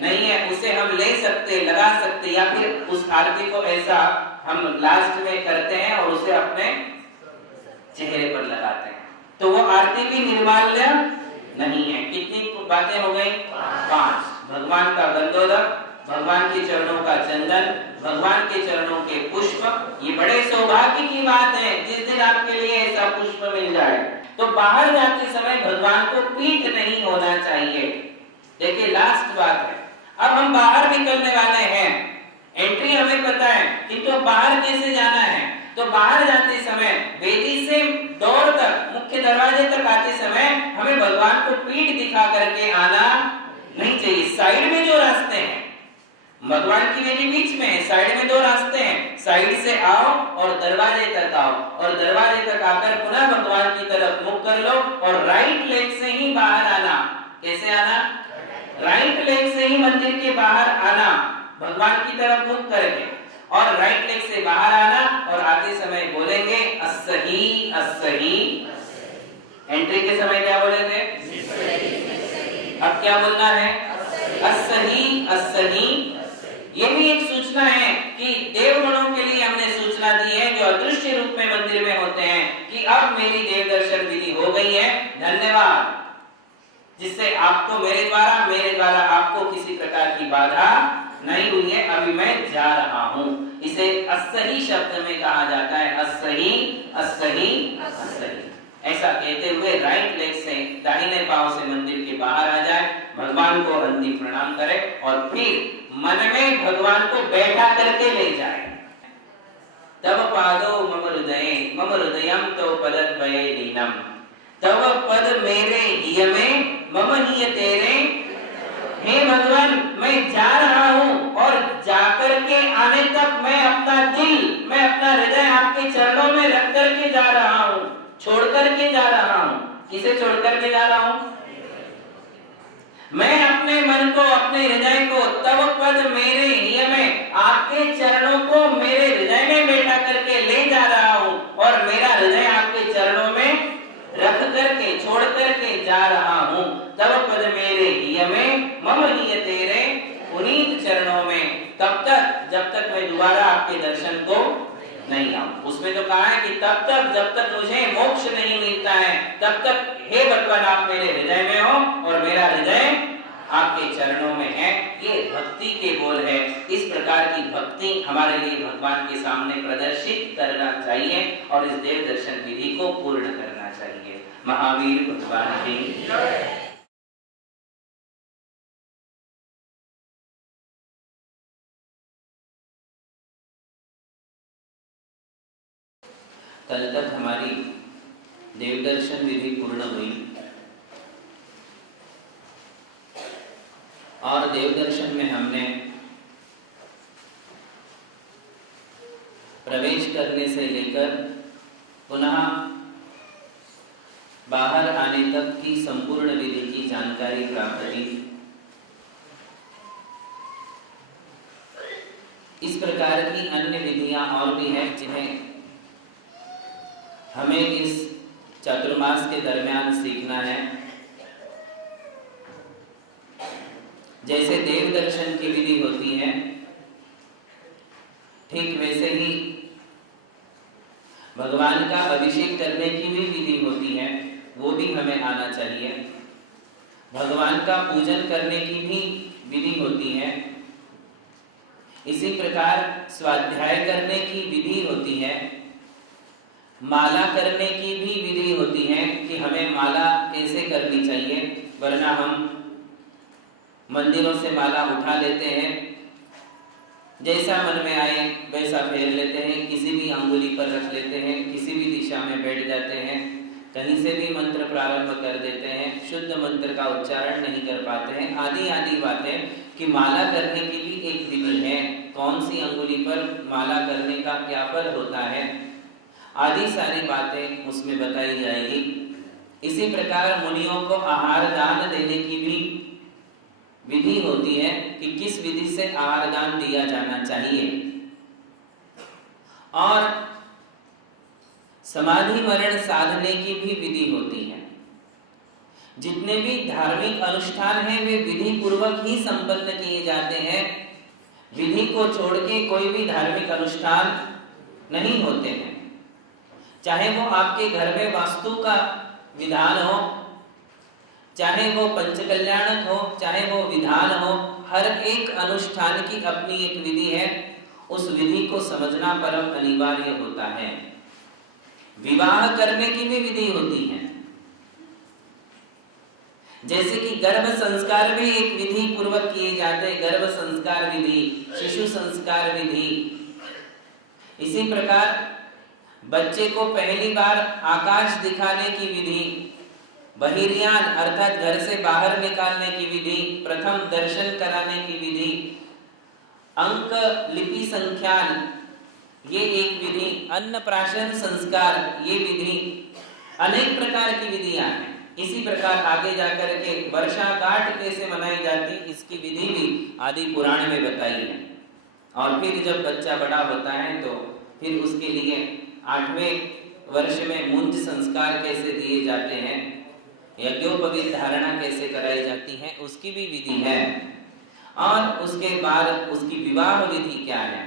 नहीं है, उसे हम ले सकते, लगा सकते, या फिर उस आरती को ऐसा हम लास्ट में करते हैं और उसे अपने चेहरे पर लगाते हैं, तो वो आरती भी निर्माल्य नहीं है। कितनी बातें हो गई? 5। भगवान का गंधोदक, भगवान के चरणों का चंदन, भगवान के चरणों के पुष्प। ये बड़े सौभाग्य की बात है जिस दिन आपके लिए ऐसा पुष्प मिल जाए। तो बाहर जाते समय भगवान को पीठ नहीं होना चाहिए। देखिए लास्ट बात है, अब हम बाहर निकलने वाले हैं, एंट्री हमें पता है, किंतु बाहर कैसे जाना है? तो बाहर जाते समय वेदी से दौड़ कर मुख्य दरवाजे तक आते समय हमें भगवान को पीठ दिखा करके आना नहीं चाहिए। साइड में जो रास्ते हैं, भगवान की वेदी बीच में है, साइड में 2 रास्ते हैं, साइड से आओ और दरवाजे तक आओ, और दरवाजे तक आकर पुनः भगवान की तरफ मुख कर लो और राइट लेग से ही बाहर आना। कैसे आना? राइट लेग से ही मंदिर के बाहर आना, भगवान की तरफ मुख करके, और राइट लेग से बाहर आना, और आते समय बोलेंगे अस्सही अस्सही। एंट्री के समय क्या बोले थे? अब क्या बोलना है? अस्सही अस्सही। ये भी एक सूचना है कि देवगणों के लिए हमने सूचना दी है जो अदृश्य रूप में मंदिर में होते हैं कि अब मेरी देव दर्शन विधि हो गई है, धन्यवाद, जिससे आपको मेरे द्वारा आपको किसी प्रकार की बाधा नहीं हुई है, अभी मैं जा रहा हूं। इसे अस्सही शब्द में कहा जाता है, अस्सही अस्सही अस्सही। ऐसा कहते हुए राइट लेग से दाहिने पांव से मंदिर के बाहर आ जाए, भगवान को अंतिम प्रणाम करे और फिर मन में भगवान को बैठा करके ले जाए। तव पादो मम हृदयम तो पदद्वये लीनम। तव पद मेरे हिय में मम हिय तेरे। हे भगवान, मैं जा रहा हूँ और जाकर के आने तक मैं अपना दिल, मैं अपना हृदय आपके चरणों में रख करके जा रहा हूँ, छोड़ करके जा रहा हूँ। किसे छोड़ करके जा रहा हूँ? मैं अपने मन को, अपने हृदय को तव पद मेरे हिय में, आपके चरणों को मेरे हृदय में बैठा करके ले जा रहा हूँ और मेरा हृदय आपके चरणों में रख करके, छोड़ करके जा रहा हूँ। तव पद मेरे हिय में मम हिय तेरे, पुनीत चरणों में, तब तक जब तक मैं दोबारा आपके दर्शन को नहीं आऊं। उसमें तो कहा है कि तब तक जब तक मुझे मोक्ष नहीं मिलता है, तब तक हे भगवान आप मेरे हृदय में हो और मेरा हृदय आपके चरणों में है। ये भक्ति के बोल है। इस प्रकार की भक्ति हमारे लिए भगवान के सामने प्रदर्शित करना चाहिए और इस देव दर्शन विधि को पूर्ण करना चाहिए। महावीर भगवान की जय। कल तक हमारी देव दर्शन विधि पूर्ण हुई और देव दर्शन में हमने प्रवेश करने से लेकर पुनः बाहर आने तक की संपूर्ण विधि की जानकारी प्राप्त की। इस प्रकार की अन्य विधियां और भी हैं जिन्हें हमें इस चातुर्मास के दरमियान सीखना है। जैसे देव दर्शन की विधि होती है, ठीक वैसे ही भगवान का अभिषेक करने की भी विधि होती है, वो भी हमें आना चाहिए। भगवान का पूजन करने की भी विधि होती है। इसी प्रकार स्वाध्याय करने की विधि होती है। माला करने की भी विधि होती है कि हमें माला कैसे करनी चाहिए, वरना हम मंदिरों से माला उठा लेते हैं, जैसा मन में आए वैसा फेर लेते हैं, किसी भी अंगुली पर रख लेते हैं, किसी भी दिशा में बैठ जाते हैं, कहीं से भी मंत्र प्रारंभ कर देते हैं, शुद्ध मंत्र का उच्चारण नहीं कर पाते हैं, आदि आदि बातें। कि माला करने की भी एक विधि है, कौन सी अंगुली पर माला करने का क्या फल होता है, आदि सारी बातें उसमें बताई जाएगी। इसी प्रकार मुनियों को आहार दान देने की भी विधि होती है कि किस विधि से आहार दान दिया जाना चाहिए। और समाधि मरण साधने की भी विधि होती है। जितने भी धार्मिक अनुष्ठान हैं वे विधि पूर्वक ही संपन्न किए जाते हैं। विधि को छोड़ के कोई भी धार्मिक अनुष्ठान नहीं होते हैं। चाहे वो आपके घर में वास्तु का विधान हो, चाहे वो पंचकल्याणक हो, चाहे वो विधान हो, हर एक अनुष्ठान की अपनी एक विधि है। उस विधि को समझना परम अनिवार्य होता है। विवाह करने की भी विधि होती है, जैसे कि गर्भ संस्कार भी एक विधि पूर्वक किए जाते हैं, गर्भ संस्कार विधि, शिशु संस्कार विधि। इसी प्रकार बच्चे को पहली बार आकाश दिखाने की विधि, बहिर्यान अर्थात घर से बाहर निकालने की विधि, प्रथम दर्शन कराने की विधि, अंक लिपि संख्यान ये एक विधि, अन्नप्राशन संस्कार ये विधि, अनेक प्रकार की विधियां हैं। इसी प्रकार आगे जाकर के वर्षागांठ कैसे मनाई जाती इसकी विधि भी आदि पुराण में बताई है। और फिर जब बच्चा बड़ा होता है तो फिर उसके लिए 8वें वर्ष में मुंज संस्कार कैसे दिए जाते हैं, यज्ञोपवीत धारणा कैसे कराई जाती है उसकी भी विधि है। और उसके बाद उसकी विवाह विधि क्या है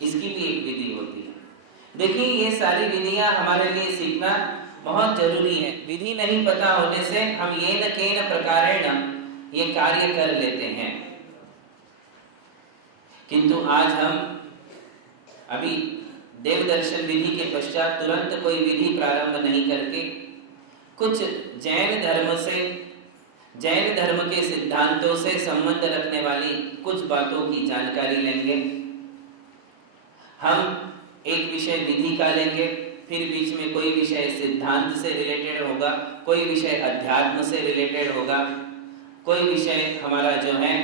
इसकी भी एक विधि होती है। देखिए ये सारी विधियां हमारे लिए सीखना बहुत जरूरी है। विधि नहीं पता होने से हम येन केन प्रकारेण ये कार्य कर लेते हैं, किंतु आज हम अभी देव दर्शन विधि के पश्चात तुरंत कोई विधि प्रारंभ नहीं करके कुछ जैन धर्म से, जैन धर्म के सिद्धांतों से संबंध रखने वाली कुछ बातों की जानकारी लेंगे। हम एक विषय विधि का लेंगे, फिर बीच में कोई विषय सिद्धांत से रिलेटेड होगा, कोई विषय अध्यात्म से रिलेटेड होगा, कोई विषय हमारा जो है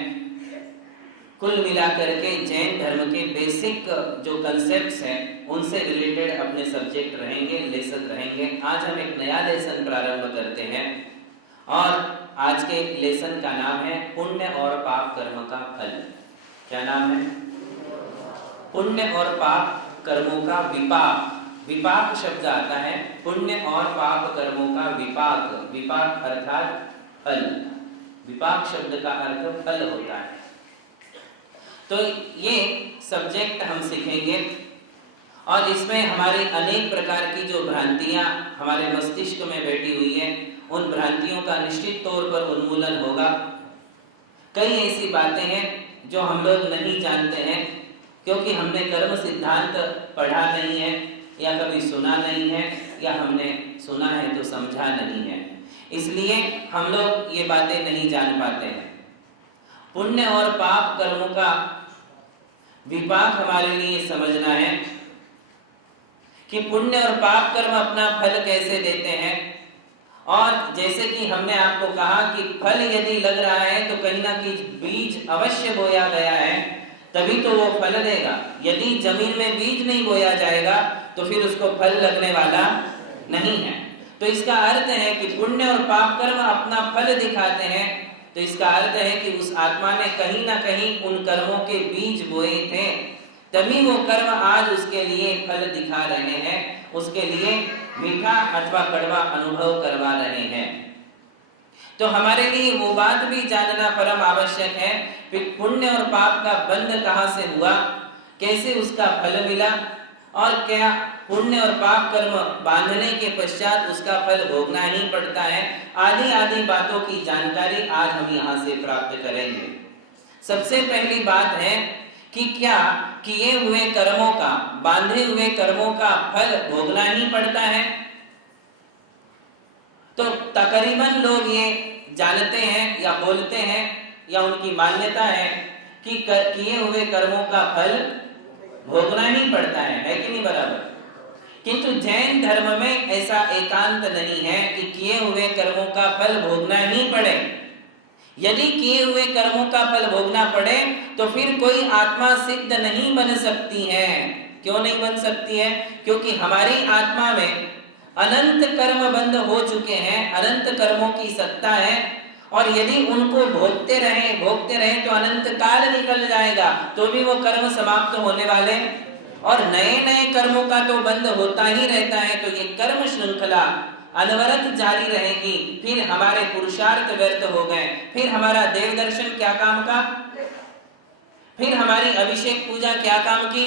कुल मिलाकर के जैन धर्म के बेसिक जो कंसेप्ट्स हैं उनसे रिलेटेड अपने सब्जेक्ट रहेंगे, लेसन रहेंगे। आज हम एक नया लेसन प्रारंभ करते हैं और आज के लेसन का नाम है पुण्य और पाप कर्म का फल। क्या नाम है? पुण्य और पाप कर्मों का विपाक। विपाक शब्द आता है, पुण्य और पाप कर्मों का विपाक। विपाक अर्थात फल। विपाक शब्द का अर्थ फल होता है। तो ये सब्जेक्ट हम सीखेंगे और इसमें हमारी अनेक प्रकार की जो भ्रांतियां हमारे मस्तिष्क में बैठी हुई है उन भ्रांतियों का निश्चित तौर पर उन्मूलन होगा। कई ऐसी बातें हैं जो हम लोग नहीं जानते हैं क्योंकि हमने कर्म सिद्धांत पढ़ा नहीं है या कभी सुना नहीं है या हमने सुना है तो समझा नहीं है, इसलिए हम लोग ये बातें नहीं जान पाते हैं। पुण्य और पाप कर्मों का विपाक हमारे लिए समझना है कि पुण्य और पाप कर्म अपना फल कैसे देते हैं। और जैसे कि हमने आपको कहा कि फल यदि लग रहा है तो कहीं ना कहीं बीज अवश्य बोया गया है तभी तो वो फल देगा। यदि जमीन में बीज नहीं बोया जाएगा तो फिर उसको फल लगने वाला नहीं है। तो इसका अर्थ है कि पुण्य और पाप कर्म अपना फल दिखाते हैं, तो इसका अर्थ है कि उस आत्मा ने कहीं ना कहीं उन कर्मों के बीज बोए थे, तभी वो कर्म आज उसके लिए फल दिखा रहे हैं, उसके लिए मीठा अथवा कड़वा अनुभव करवा रहे हैं। तो हमारे लिए वो बात भी जानना परम आवश्यक है कि पुण्य और पाप का बंध कहाँ से हुआ, कैसे उसका फल मिला और क्या पुण्य और पाप कर्म बांधने के पश्चात उसका फल भोगना ही पड़ता है। आदि आदि बातों की जानकारी आज हम यहाँ से प्राप्त करेंगे। सबसे पहली बात है कि क्या किए हुए कर्मों का, बांधे हुए कर्मों का फल भोगना ही पड़ता है। तो तकरीबन लोग ये जानते हैं या बोलते हैं या उनकी मान्यता है कि किए हुए कर्मों का फल भोगना ही पड़ता है कि नहीं बराबर। किंतु जैन धर्म में ऐसा एकांत नहीं है कि किए हुए कर्मों का फल भोगना ही पड़े। यदि किए हुए कर्मों का फल भोगना पड़े तो फिर कोई आत्मा सिद्ध नहीं बन सकती है। क्यों नहीं बन सकती है? क्योंकि हमारी आत्मा में अनंत कर्म बंध हो चुके हैं, अनंत कर्मों की सत्ता है और यदि उनको भोगते रहे तो अनंत काल निकल जाएगा तो भी वो कर्म समाप्त होने वाले और नए नए कर्मों का तो बंद होता ही रहता है। तो ये कर्म श्रृंखला अनवरत जारी रहेगी। फिर हमारे पुरुषार्थ व्यर्थ हो गए, फिर हमारा देव दर्शन क्या काम का, फिर हमारी अभिषेक पूजा क्या काम की?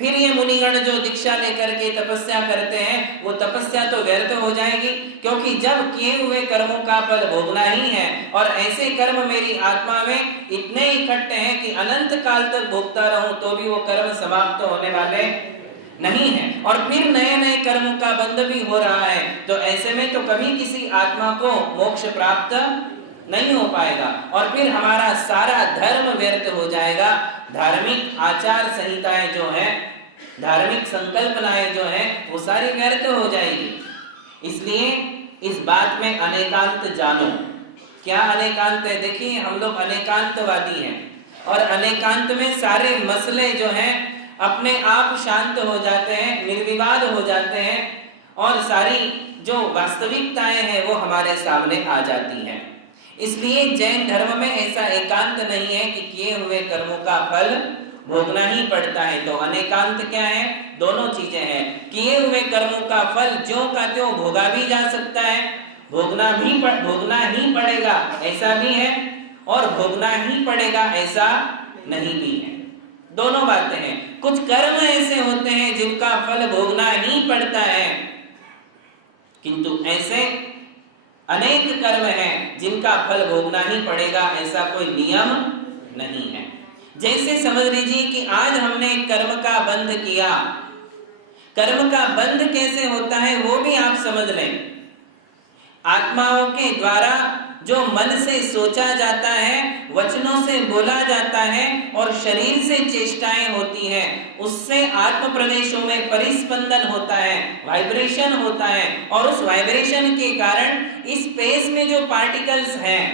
फिर ये मुनिगण जो दीक्षा लेकर के तपस्या करते हैं, वो तपस्या तो व्यर्थ हो जाएगी, क्योंकि जब किए हुए कर्मों का फल भोगना ही है और ऐसे कर्म मेरी आत्मा में इतने इकट्ठे हैं कि अनंत काल तक भोगता रहूं तो भी वो कर्म समाप्त होने वाले नहीं है, और फिर नए नए कर्मों का बंध भी हो रहा है, तो ऐसे में तो कभी किसी आत्मा को मोक्ष प्राप्त नहीं हो पाएगा और फिर हमारा सारा धर्म व्यर्थ हो जाएगा। धार्मिक आचार संहिताएं जो है, धार्मिक संकल्पनाएं जो है, वो सारी व्यर्थ हो जाएगी। इसलिए इस बात में अनेकांत जानो। क्या अनेकांत है? देखिए, हम लोग अनेकांतवादी हैं और अनेकांत में सारे मसले जो हैं अपने आप शांत हो जाते हैं, निर्विवाद हो जाते हैं और सारी जो वास्तविकताएं हैं वो हमारे सामने आ जाती हैं। इसलिए जैन धर्म में ऐसा एकांत नहीं है कि किए हुए कर्मों का फल भोगना ही पड़ता है। तो अनेकांत क्या है? दोनों चीजें हैं। किए हुए कर्मों का फल ज्यों का त्यों भोगा भी जा सकता है, भोगना ही पड़ेगा ऐसा भी है, और भोगना ही पड़ेगा ऐसा नहीं भी है। दोनों बातें हैं। कुछ कर्म ऐसे होते हैं जिनका फल भोगना ही पड़ता है, किंतु ऐसे अनेक कर्म हैं जिनका फल भोगना ही पड़ेगा, ऐसा कोई नियम नहीं है। जैसे समझ लीजिए कि आज हमने कर्म का बंध किया, कर्म का बंध कैसे होता है वो भी आप समझ लें। आत्माओं के द्वारा जो मन से सोचा जाता है, वचनों से बोला जाता है और शरीर से चेष्टाएं होती हैं, उससे आत्म प्रदेशों में परिस्पंदन होता है, वाइब्रेशन होता है, और उस वाइब्रेशन के कारण इस स्पेस में जो पार्टिकल्स हैं,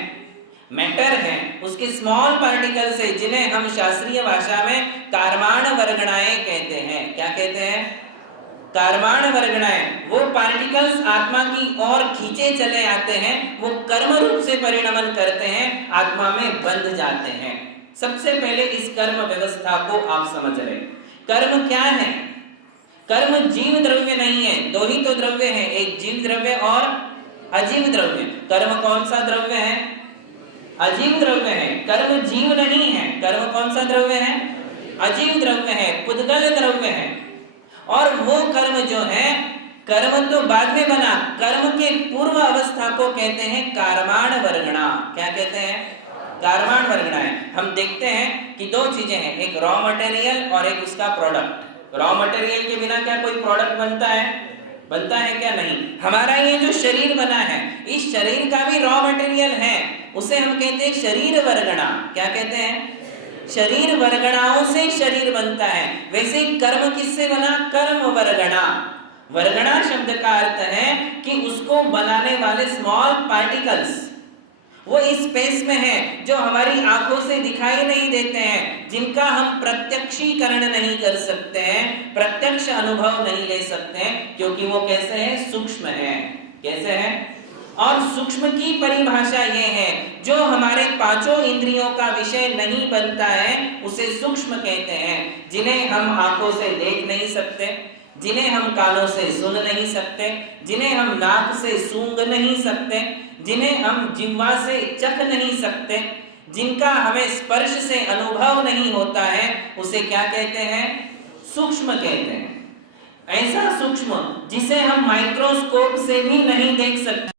मैटर हैं, उसके स्मॉल पार्टिकल्स है, जिन्हें हम शास्त्रीय भाषा में कारमाण वर्गणाएं कहते हैं। क्या कहते हैं? कारमाण वर्गणाएं। वो पार्टिकल्स आत्मा की ओर खींचे चले आते हैं, वो कर्म रूप से परिणमन करते हैं, आत्मा में बंध जाते हैं। सबसे पहले इस कर्म व्यवस्था को आप समझ रहे। कर्म क्या है? कर्म जीव द्रव्य नहीं है। दो ही तो द्रव्य है, एक जीव द्रव्य और अजीव द्रव्य। कर्म कौन सा द्रव्य है? अजीव द्रव्य है। कर्म जीव नहीं है। कर्म कौन सा द्रव्य है? अजीव द्रव्य है, पुद्गल द्रव्य है। और वो कर्म जो है, कर्म तो बाद में बना, कर्म के पूर्व अवस्था को कहते हैं कारमाण वर्गणा। क्या कहते हैं? कारमाण वर्गणाएं। हम देखते हैं कि दो चीजें हैं, एक रॉ मटेरियल और एक उसका प्रोडक्ट। रॉ मटेरियल के बिना क्या कोई प्रोडक्ट बनता है? बनता है क्या? नहीं। हमारा ये जो शरीर बना है, इस शरीर का भी रॉ मटेरियल है, उसे हम कहते हैं शरीर वर्गणा। क्या कहते हैं? शरीर वर्गणाओं से शरीर बनता है। वैसे कर्म किससे बना? कर्म वर्गणा। वर्गणा शब्द का अर्थ है कि उसको बनाने वाले स्मॉल पार्टिकल्स वो इस स्पेस में हैं, जो हमारी आंखों से दिखाई नहीं देते हैं, जिनका हम प्रत्यक्षीकरण नहीं कर सकते हैं, प्रत्यक्ष अनुभव नहीं ले सकते हैं, क्योंकि वो कैसे हैं? सूक्ष्म हैं। कैसे हैं? और सूक्ष्म की परिभाषा यह है, जो हमारे पांचों इंद्रियों का विषय नहीं बनता है उसे सूक्ष्म कहते हैं। जिन्हें हम आंखों से देख नहीं सकते, जिन्हें हम कानों से सुन नहीं सकते, जिन्हें हम नाक से सूंघ नहीं सकते, जिन्हें हम जिह्वा से चख नहीं सकते, जिनका हमें स्पर्श से अनुभव नहीं होता है, उसे क्या कहते हैं? सूक्ष्म कहते हैं। ऐसा सूक्ष्म जिसे हम माइक्रोस्कोप से भी नहीं देख सकते।